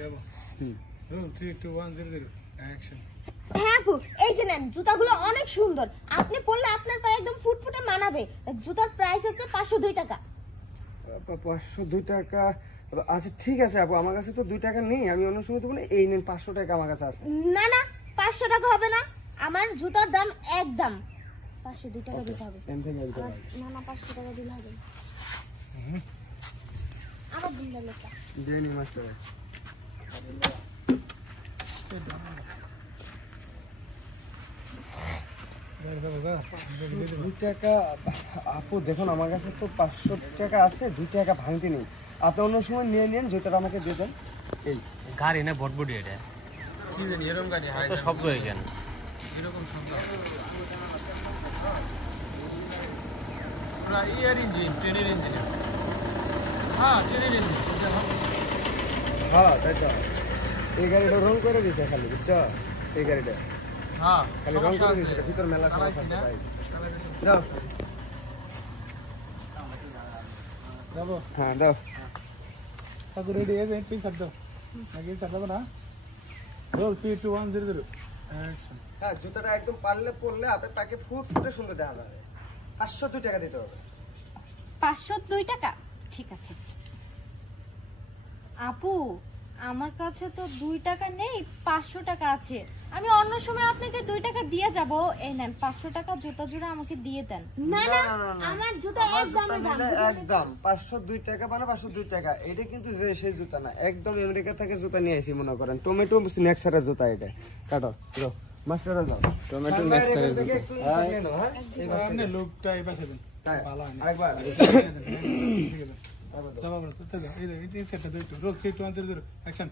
যাবো। Roll 3 2 1 0 0 action. হ্যাঁ আপু, এই যে নেন, জুতাগুলো অনেক সুন্দর, আপনি পরলে আপনার পায়ে একদম ফুটফুটে মানাবে। জুতার প্রাইস হচ্ছে 502 টাকা। 502 টাকা? আচ্ছা ঠিক আছে আপু, আমার কাছে তো 2 টাকা নেই, আমি অন্য সময় দেবো না। এই নেন 500 টাকা আমার কাছে আছে। না না, 500 টাকা হবে না, আমার জুতার দাম একদম 502 টাকা দিতে হবে। না না, 500 টাকা দিলে হবে। আমার দিন লেখা দেনি মাস্টার। দুই টাকা আপু দেখুন, আমার কাছে তো 500 টাকা আছে, 2 টাকা ভাঙতে নেই। আপনি অন্য সময় নিয়ে নিন, যেটা আমাকে দিয়ে দেন। এই গাড়ি না ভটভটি এটা কি জানি এরকম গাড়ি হয় তো শব্দ হয়ে গেল এরকম সুন্দর পুরা ইয়ার ইঞ্জিন, ট্রেনের ইঞ্জিন। হ্যাঁ ট্রেনের ইঞ্জিন। হ্যাঁ তাই তো, এই গাড়িটা রং করে দিতে খালি, বুঝছো? এই গাড়িটা হ্যাঁ খালি রং করে দিতে, ভিতর মেলা সমস্যা আছে ভাই। দাও যাবো। হ্যাঁ দাও। তারপর রেডি হয়ে যায়, তুই সাথ দাও নাকি সাথ দাও না। Roll 3 2 1 0 0 action. হ্যাঁ জুতাটা একদম পারলে পরলে আপনার পাকে ফুটফুটে সুন্দর দেখা যাবে। 502 টাকা দিতে হবে। 502 টাকা, ঠিক আছে। আপু, আমার কাছে তো 2 টাকা নেই, 500 টাকা আছে। আমি অন্য সময় আপনাকে 2 টাকা দিয়ে যাব। এই নেন 500 টাকা, জুতা জোড়া আমাকে দিয়ে দেন। না না, আমার জুতা একদমই দাম একদম 502 টাকা, মানে 502 টাকা। এটা কিন্তু যে সেই জুতা না, একদম আমেরিকা থেকে জুতা নিয়ে আসি মনে করেন। টমেটো নেক্সারের জুতা এটা। কাটো যাও মাস্টার যাও, টমেটো নেক্সারের জুতা। এবার আপনি লোকটা এই পাশে দেন, ভালো হয় না। আরেকবার ঠিক আছে, জবাব দাও, এই যে এই সেটটা দাও একটু। Roll 3 2 1 0 0 action.